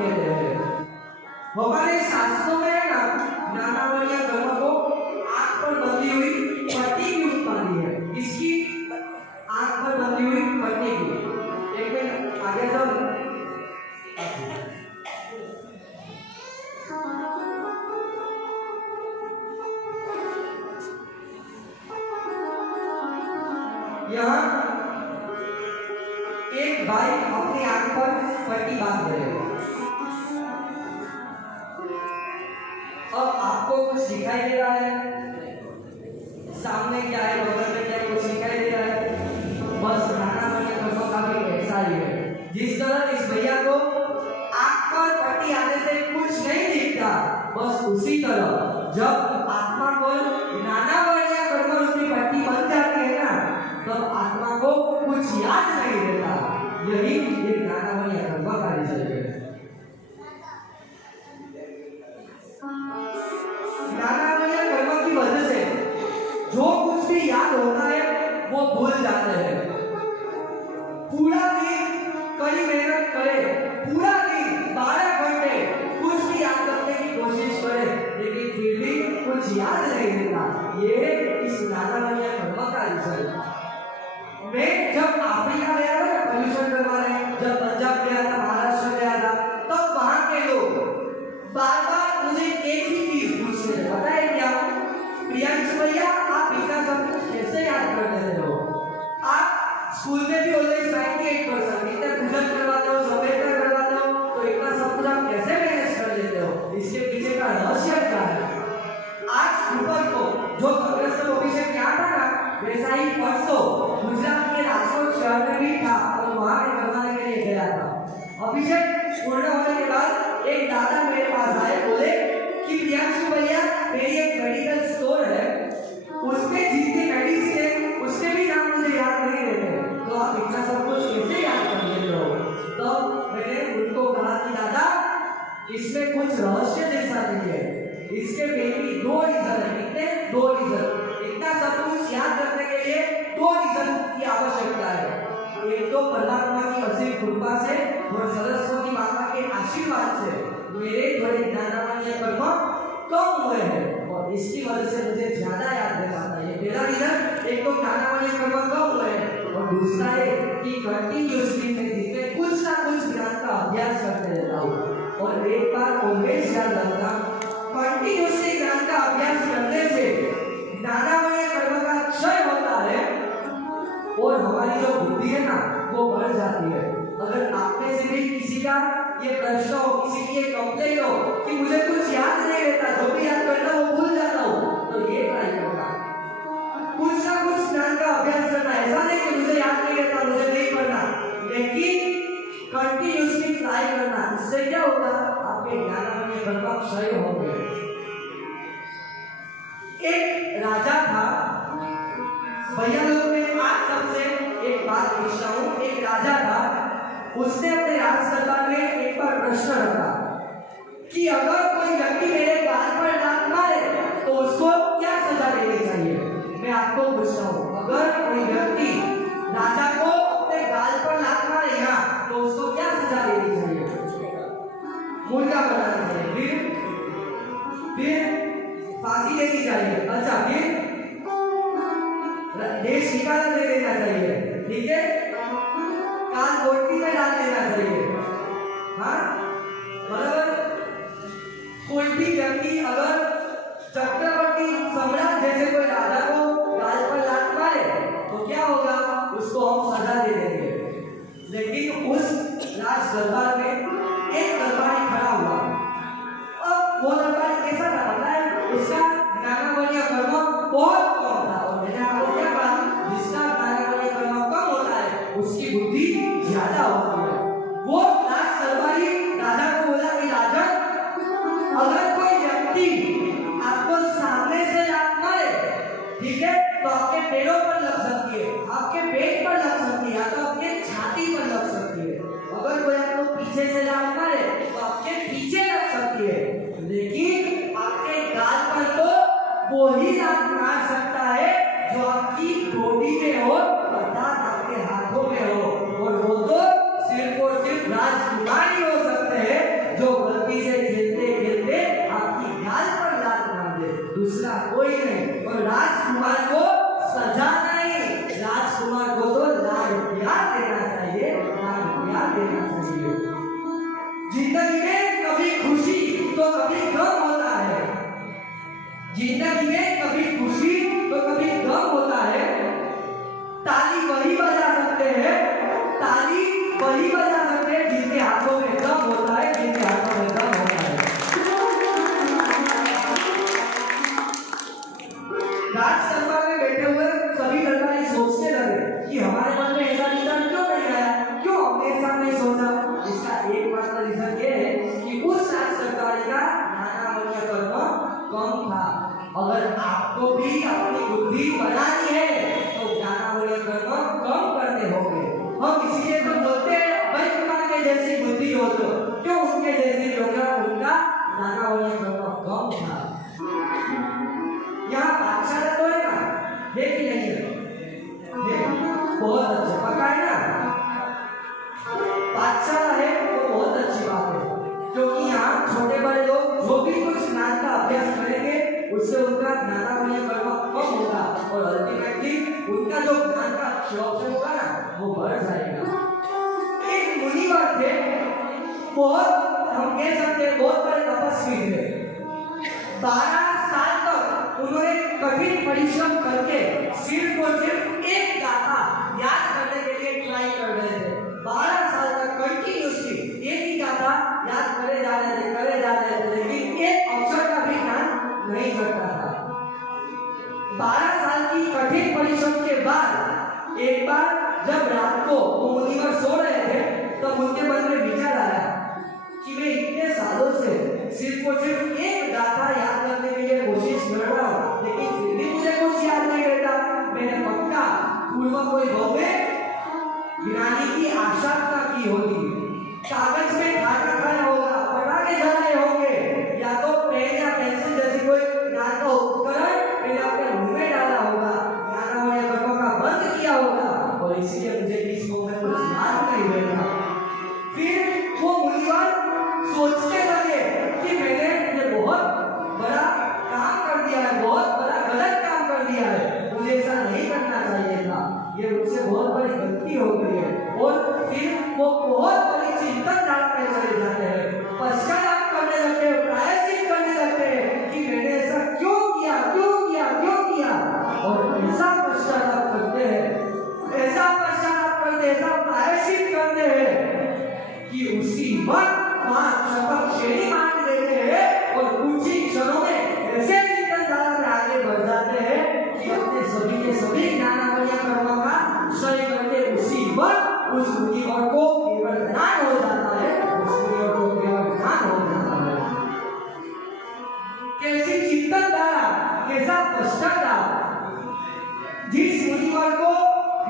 कहते हैं। हमारे शास्त्रों में है ना नानावलिया कर्म को आंख पर बंधी हुई पट्टी की उत्पत्ति है। इसकी आंख पर बंधी हुई पट्टी की। एक मिनट आगे जाओ। यहाँ एक भाई अपनी आंख पर पट्टी बांध रहे हैं। अब आपको कुछ दिखाई दे रहा है, सामने क्या है, बगल में क्या है, कुछ दिखाई दे रहा है। बस नानावलिया कर्म का भी ऐसा ही है। जिस तरह इस भैया को आंख पर पट्टी आने से कुछ नहीं दिखता, बस उसी तरह जब आत्मा को नानावलिया कर्म रूपी पट्टी बन जाती है ना, तब आत्मा को कुछ याद नहीं रहता। यही एक नानावलिया कर्म का रिजल्ट है। नानावलिया कर्म की वजह से जो कुछ भी याद होता है वो भूल जाते हैं। पूरा दिन कड़ी मेहनत करे, पूरा दिन 12 घंटे कुछ भी याद करने की कोशिश करे, लेकिन फिर भी कुछ याद नहीं रहता। ये इस नानावलिया कर्म का रिजल्ट है। मैं जब अफ्रीका गया था ना पोल्यूशन करवाने, जब पंजाब गया था, महाराष्ट्र गया था, तब वहां के लोग बार बार मुझे एक ही चीज पूछते थे, पता है क्या? प्रियांशु भैया आप इतना सब कुछ कैसे याद कर लेते हो? आप स्कूल में भी ऑलवेज 98% इतने पूजन करवाते हो, सभ्यता करवाते हो, तो इतना सब कुछ आप कैसे मैनेज कर लेते हो? इसके पीछे का रहस्य क्या है? आज ऊपर को जो कपिलस्थ अभिषेक यहाँ था ना, वैसा ही परसों गुजरात के राजकोट शहर में भी था और वहां पे करवाने के लिए गया था। अभिषेक पूर्ण होने के बाद एक दादा मेरे पास आए, बोले कि प्रियांशु भैया मेरी एक मेडिकल स्टोर है, उसमें जितनी मेडिसिन है उसके भी नाम मुझे याद नहीं रहते, तो आप इतना सब कुछ कैसे याद कर लेते हो? तो मैंने उनको कहा कि दादा इसमें कुछ रहस्य जैसा नहीं है, इसके मेनली 2 रीजन है। कितने? 2 रीजन। इतना सब कुछ याद करने के लिए 2 रीजन की आवश्यकता है। एक तो परमात्मा की असीम कृपा से और सरस्वती माता के आशीर्वाद से मेरे थोड़े नानावलिया कर्म कम हुए हैं और इसकी वजह से मुझे ज्यादा याद रह पाता है। ये पहला रीजन। एक तो नानावलिया कर्म कम हुए हैं और दूसरा है कि कंटिन्यूअसली मैं दिन में कुछ ना कुछ ज्ञान का अभ्यास करते रहता हूँ। और एक बार ऑलवेज याद रखना, कंटिन्यूअसली ज्ञान का अभ्यास करने से नानावलिया कर्म का क्षय होता है और हमारी जो बुद्धि है ना वो बढ़ जाती है। अगर आप में से भी किसी का ये प्रश्न हो, किसी की ये कंप्लेंट हो कि मुझे कुछ याद नहीं रहता, जो भी याद करता वो भूल जाता हूँ, तो ये ट्राई करना, कुछ ना कुछ ज्ञान का अभ्यास करना। ऐसा नहीं कि मुझे याद नहीं रहता, मुझे नहीं पढ़ना, लेकिन कंटिन्यूअसली ट्राई करना। इससे क्या होगा? आपके नानावलिया कर्म क्षय होंगे। एक राजा था, भैया लोग मैं आज सबसे एक बात पूछता हूँ। एक राजा था, उसने अपने राज दरबार में एक बार प्रश्न रखा कि अगर कोई व्यक्ति मेरे गाल पर लात मारे तो उसको क्या सजा देनी चाहिए? मैं आपको पूछता हूँ, अगर कोई व्यक्ति राजा को अपने गाल पर लात मारे ना, तो उसको क्या सजा देनी चाहिए? मुर्गा बनाना चाहिए, फिर फांसी देनी चाहिए, अच्छा फिर देश निकाला दे देना चाहिए, ठीक है, कान कोटरी में डाल देना चाहिए। हाँ बराबर। कोई भी व्यक्ति अगर चक्रवर्ती सम्राट जैसे कोई राजा को गाल पर लात मारे तो क्या होगा? उसको हम सजा दे देंगे। लेकिन उस राज दरबार में एक दरबारी खड़ा हुआ। अब वो दरबारी कैसा था पता है? उसका नानावलिया कर्म बहुत कम था और मैंने आपको क्या कहा, जिसका नानावलिया कर्म कम होता है उसकी बुद्धि ज्यादा होती है। वो राज दरबारी राजा को बोला कि राजन, अगर कोई व्यक्ति आपको सामने से लात मारे, ठीक है, तो आपके पैरों पर लग सकती है, आपके पेट पर लग सकती है, या तो आपके छाती पर लग सकती है। अगर कोई आपको पीछे से लात मारे तो आपके पीछे लग सकती है, लेकिन आपके गाल पर तो वो ही लात मार सकता है जो आपकी बॉडी में हो, अर्थात आपके हाथों में हो, और वो तो सिर्फ और सिर्फ राजकुमार ही हो सकते हैं जिंदगी में कभी खुशी तो कभी गम होता है। ताली वही बजा सकते हैं, ताली वही बजा सकते हैं जिनके हाथों में गम होता है, जिनके हाथों में गम होता है। राज दरबार में बैठे हुए सभी दरबारी सोचने लगे कि हमारे मन में ऐसा विचार क्यों नहीं आया, क्यों हमने ऐसा नहीं सोचा। इसका एकमात्र रीजन ये है कि उस राज दरबारी का नानावण्य कर्म कम था। अगर आपको भी अपनी बुद्धि बनानी है तो नानावण्य कर्म कम करने होंगे। हम इसीलिए तो बोलते हैं भाई तुम्हारे जैसी बुद्धि हो तो क्यों उनके जैसी होगा, उनका नानावण्य कर्म कम था। यहाँ पाठशाला तो है ना, है कि नहीं है? बहुत अच्छा पता है ना, पाठशाला है तो बहुत अच्छी बात है, क्योंकि यहाँ छोटे बड़े लोग जो भी कुछ ज्ञान का अभ्यास करेंगे उससे उनका ज्ञानावण्य कर्म कम होगा और अल्टीमेटली उनका जो ज्ञान का शौक होगा ना वो बढ़ जाएगा। एक मुनिवर थे, बहुत हम कह सकते हैं बहुत बड़े तपस्वी थे। 12 साल तक उन्होंने कठिन परिश्रम करके सिर्फ और सिर्फ एक गाथा याद करने के लिए ट्राई कर रहे थे। 12 साल तक कंटिन्यूअसली एक ही गाथा याद करे जा रहे थे, लेकिन एक अक्षर का भी ज्ञान नहीं करता था। 12 साल की कठिन परिश्रम के बाद एक बार जब रात को वो मुनिवर सो रहे थे तब उनके मन में विचार आया कि मैं इतने सालों से सिर्फ और सिर्फ एक गाथा याद करने के लिए कोशिश कर रहा हूँ, लेकिन फिर भी मुझे कुछ याद नहीं रहता। मैंने पक्का पूर्व कोई भव्य ज्ञानी की आशा की होगी, कागज में खाना खाया होगा, पटाखे जलाए होंगे, या तो पेन या पेंसिल जैसी कोई ज्ञान का उपकरण मैंने अपने मुंह में डाला होगा, ज्ञानावण्य कर्म का बंद किया होगा और इसीलिए मुझे इस मोमेंट में कुछ याद नहीं रहता। फिर वो मुनिवर सोचने लगे कि मैंने ये बहुत बड़ा काम कर दिया है, बहुत बड़ा गलत काम कर दिया है, मुझे ऐसा नहीं करना चाहिए था, ये मुझसे बहुत बड़ी गलती हो गई है। और फिर वो बहुत बड़ी चिंतन धारा में चले जाते हैं, पश्चाताप करने लगते हैं, प्रायश्चित करने लगते हैं कि मैंने ऐसा क्यों किया। और ऐसा पश्चाताप करते हैं, ऐसा प्रायश्चित करते हैं कि उसी वक्त वहां शपथ श्रेणी मान लेते हैं और कुछ ही क्षणों में ऐसे चिंतन धारा में आगे बढ़ जाते हैं कि अपने सभी के सभी ज्ञानावण्य कर्मों का क्षय करके उसी वक्त उस मुनिवर को केवल ज्ञान हो जाता है, उस मुनिवर को केवल ज्ञान हो जाता है। कैसी चिंतन धारा, कैसा पश्चाताप। जिस मुनिवर को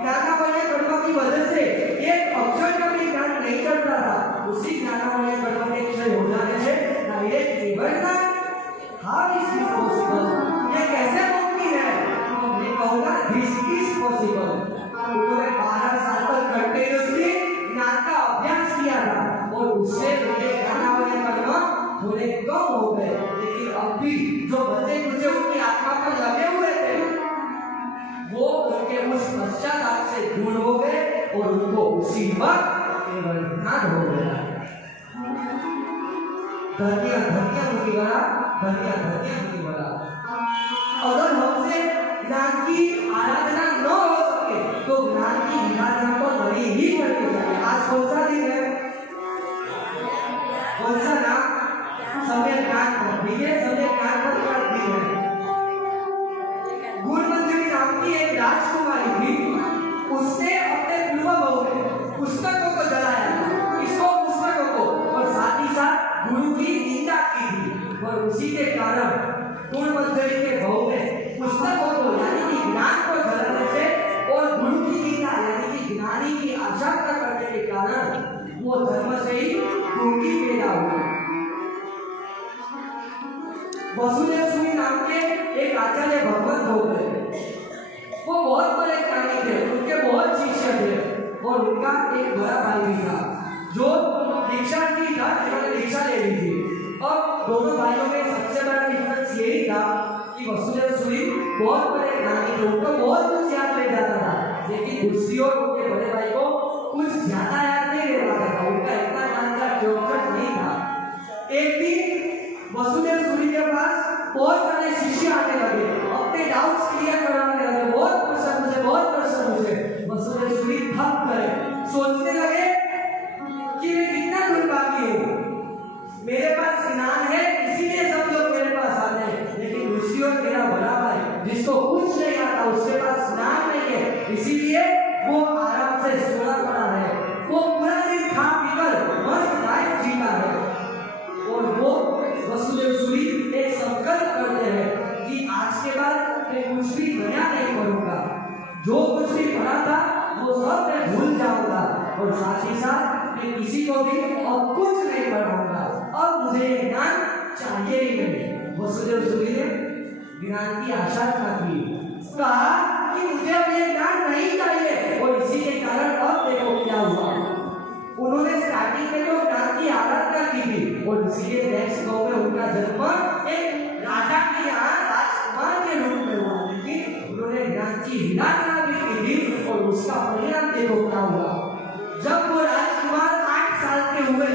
ज्ञानावण्य कर्म की वजह से एक अक्षर का भी ज्ञान नहीं करता था, उसी ज्ञानावण्य कर्म के क्षय हो जाने से डायरेक्ट निवर्तन। How is this possible? ये कैसे मुमकिन है? तो मैं कहूँगा दिस इज पॉसिबल। उन्होंने 12 साल तक कंटिन्यूअसली ज्ञान का अभ्यास किया था और उससे उनके ज्ञानावण्य कर्म थोड़े कम हो गए, लेकिन अब भी जो बचे कुछ उनकी आत्मा पर लगे हुए थे वो उनके उस पश्चाताप से दूर हो गए और उनको उसी वक्त केवल ज्ञान हो गया। धन्य धन्य मुनिवरा, धन्य धन्य मुनिवरा। अगर हमसे ज्ञान की आराधना न हो सके तो ज्ञान की आराधना तो नहीं ही करनी चाहिए। आज कौन सा दिन है? कौन सा नाम? समय ज्ञान का, ठीक है, समय ज्ञान का दिन है। गुणमंजरी नाम की एक राजकुमारी थी, उसने अपने पूर्व बहू में पुस्तकों को जलाया, इसको पुस्तकों को, और साथ ही साथ गुरु की निंदा की थी। और उसी के कारण गुणमंजरी के बहू ने पुस्तकों को यानी कि ज्ञान को जलाने से और गुरु की निंदा यानी कि ज्ञानी की आशा करने के कारण वो धर्म से ही कुंती पैदा हुई। वसुदेव सूरी नाम के एक आचार्य भगवत हो गए, वो बहुत बड़े ज्ञानी थे, उनके बहुत शिष्य थे और उनका एक बड़ा भाई भी था जो दीक्षा की था, जिन्होंने दीक्षा ले ली थी। और दोनों भाइयों में सबसे बड़ा डिफरेंस यही था कि वसुदेव सूरी बहुत बड़े ज्ञानी थे, उनको बहुत कुछ याद रह जाता था, लेकिन दूसरी ओर उनके बड़े भाई को कुछ ज्यादा याद नहीं रह पाता था, उनका इतना ज्ञान का चौकट नहीं था। एक दिन वसुदेव सूरी के पास बहुत सारे शिष्य आने लगे साथ ही साथ मैं किसी को भी अब कुछ नहीं पढ़ाऊंगा, अब मुझे ये ज्ञान चाहिए ही नहीं। वसुदेव सूरी ने ज्ञान की आशा की, कहा कि मुझे अब ये ज्ञान नहीं चाहिए, और इसी के कारण अब देखो क्या हुआ। उन्होंने स्टार्टिंग में जो ज्ञान की आराधना की थी, और इसीलिए नेक्स्ट गांव में उनका जन्म एक राजा के यहाँ राजकुमार के रूप में हुआ, लेकिन उन्होंने ज्ञान की विराधना भी की थी, और उसका परिणाम देखो क्या हुआ। जब वो राजकुमार 8 साल के हुए,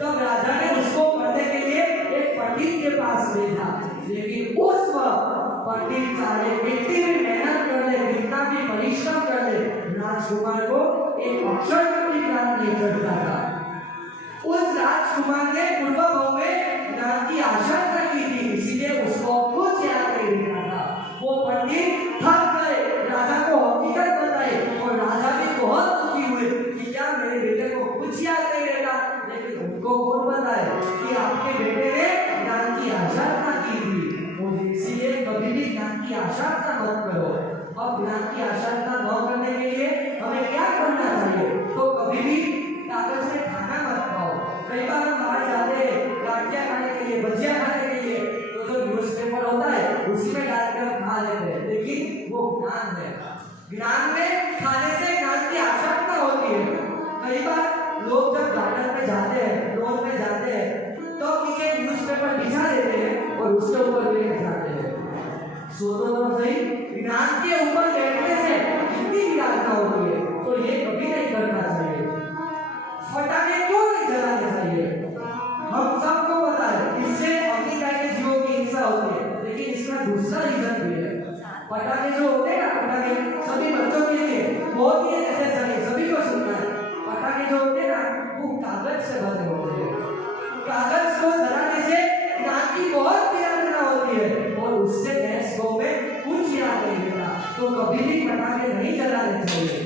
तब राजा ने उसको पढ़ने के लिए एक पंडित के पास भेजा, लेकिन उस वक्त पंडित चाहे कितनी भी मेहनत कर ले, कितना भी परिश्रम कर ले, राजकुमार को एक अक्षर भी ज्ञान नहीं चढ़ता था। उस राजकुमार ने पूर्व भाव में ज्ञान की आशा की थी, इसीलिए उसको कुछ याद नहीं रहता था। वो पंडित थक गए, राजा को हकीकत बताई, और राजा भी बहुत दुखी हुए कि क्या मेरे बेटे को कुछ याद नहीं रहता। लेकिन उनको कौन बताए कि आपके बेटे ने ज्ञान की आशा की थी, इसीलिए कभी भी ज्ञान की आशा मत करो। अब ज्ञान की आशा न करने के लिए हमें क्या करना चाहिए, तो कभी भी कागज में खाना मत खाओ। कई बार हम बाहर जाते हैं गाठिया खाने के लिए, भजिया खाने के लिए, तो जो न्यूज़पेपर होता है उसी में डाल कर हम खा लेते हैं, लेकिन वो ज्ञान है। ज्ञान में खाने से ज्ञान की आवश्यकता होती है। कई बार लोग जब गार्डन में जाते हैं, रोड में जाते हैं, तो नीचे न्यूज़पेपर बिछा देते हैं और उसके ऊपर बैठ जाते हैं। सोचो तो सही, ज्ञान के ऊपर बैठने से कितनी विराधना होती है, तो ये कभी नहीं करना चाहिए। फटाके क्यों नहीं जलाने चाहिए? हम सबको पता है इससे अग्निकाय के जीवों की हिंसा होती है, लेकिन इसका दूसरा रीजन भी है। पटाखे जो होते हैं ना, पटाखे सभी बच्चों के लिए बहुत ही नेसेसरी, सभी को सुनना है। पटाखे जो होते हैं ना, वो कागज से बने होते हैं। कागज को जलाने से ज्ञान की बहुत विराधना होती है, और उससे नेक्स्ट गो में कुछ याद नहीं रहता, तो कभी भी पटाखे नहीं जलाने चाहिए।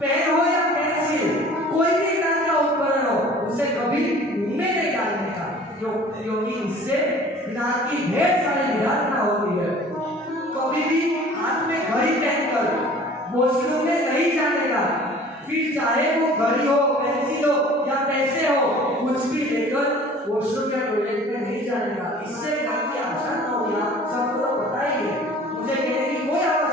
पेन हो या पेंसिल, कोई भी ज्ञान का उपकरण हो, उसे कभी मुंह में नहीं डालने का, क्योंकि इससे ज्ञान की ढेर सारी विराधना होती है। कभी भी हाथ में घड़ी पहनकर वॉशरूम में नहीं जाने का, फिर चाहे वो घड़ी हो, पेंसिल हो या पैसे हो, कुछ भी लेकर वॉशरूम या टॉयलेट में नहीं जाने का। इससे ज्ञान की आवश्यकता हो, सबको तो पता ही है, मुझे कहने की कोई आवश्यकता